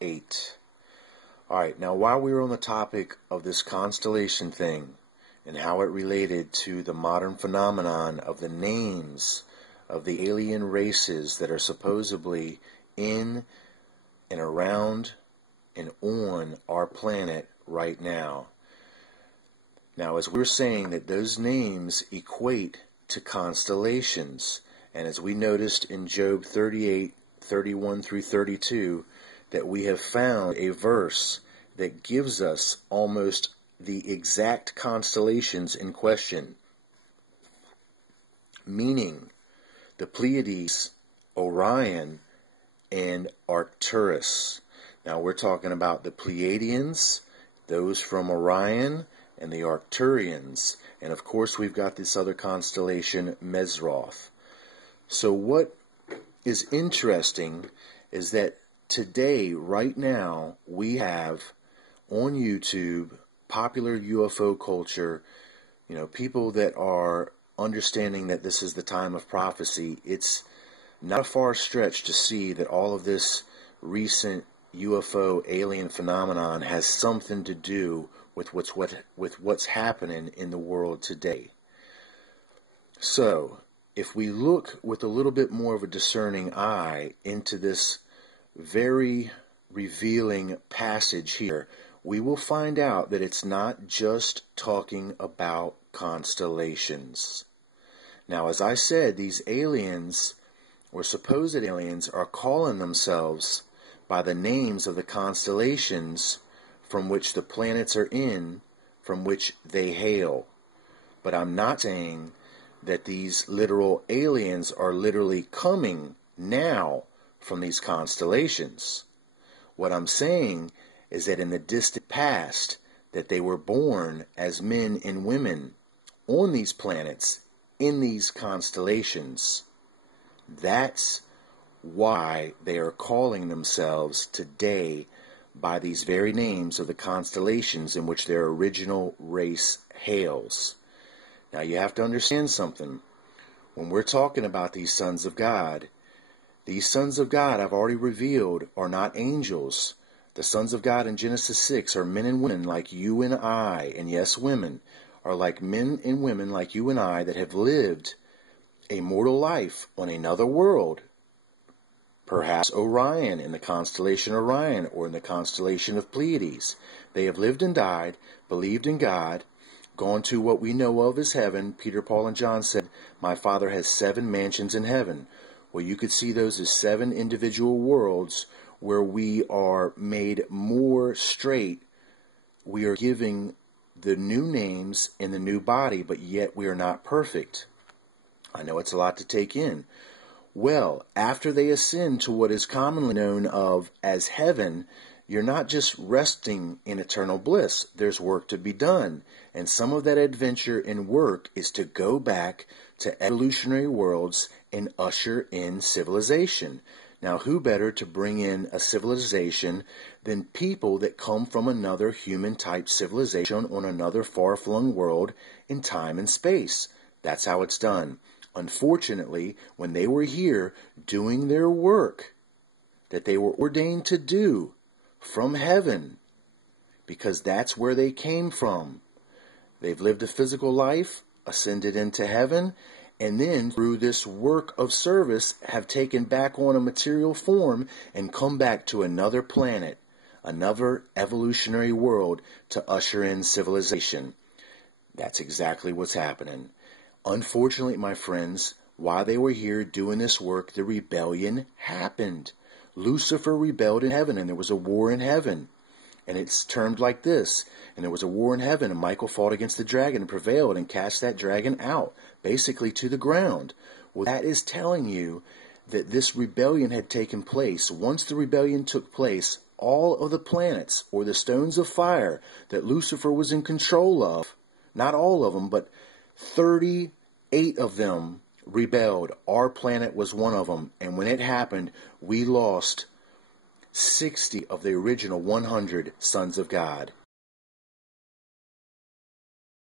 8. Alright, now while we were on the topic of this constellation thing and how it related to the modern phenomenon of the names of the alien races that are supposedly in and around and on our planet right now. Now, as we're saying that those names equate to constellations, and as we noticed in Job 38, 31 through 32, that we have found a verse that gives us almost the exact constellations in question, meaning the Pleiades, Orion, and Arcturus. Now we're talking about the Pleiadians, those from Orion, and the Arcturians. And of course we've got this other constellation, Mesroth. So what is interesting is that today, right now, we have on YouTube popular UFO culture, people that are understanding that this is the time of prophecy. It's not a far stretch to see that all of this recent UFO alien phenomenon has something to do with what's happening in the world today. So, if we look with a little bit more of a discerning eye into this very revealing passage here, we will find out that it's not just talking about constellations. Now, as I said, these aliens, or supposed aliens, are calling themselves by the names of the constellations from which the planets are in, from which they hail. But I'm not saying that these literal aliens are literally coming now from these constellations. What I'm saying is that in the distant past, that they were born as men and women on these planets, in these constellations. That's why they are calling themselves today by these very names of the constellations in which their original race hails. Now you have to understand something. When we're talking about these sons of God I've already revealed are not angels. The sons of God in Genesis 6 are men and women like you and I, and yes, women, are like men and women like you and I that have lived a mortal life on another world. Perhaps Orion, in the constellation Orion, or in the constellation of Pleiades. They have lived and died, believed in God, gone to what we know of as heaven. Peter, Paul, and John said, "My Father has 7 mansions in heaven." Well, you could see those as 7 individual worlds where we are made more straight. We are giving the new names in the new body, but yet we are not perfect. I know it's a lot to take in. Well, after they ascend to what is commonly known of as heaven, you're not just resting in eternal bliss. There's work to be done. And some of that adventure and work is to go back to evolutionary worlds and usher in civilization. Now, who better to bring in a civilization than people that come from another human-type civilization on another far-flung world in time and space? That's how it's done. Unfortunately, when they were here doing their work that they were ordained to do from heaven, because that's where they came from, they've lived a physical life, ascended into heaven, and then through this work of service have taken back on a material form and come back to another planet, another evolutionary world to usher in civilization. That's exactly what's happening. Unfortunately, my friends, while they were here doing this work, the rebellion happened. Lucifer rebelled in heaven, and there was a war in heaven. And it's termed like this: and there was a war in heaven, and Michael fought against the dragon and prevailed and cast that dragon out, basically to the ground. Well, that is telling you that this rebellion had taken place. Once the rebellion took place, all of the planets, or the stones of fire that Lucifer was in control of, not all of them, but 38 of them rebelled. Our planet was one of them. And when it happened, we lost 60 of the original 100 sons of God.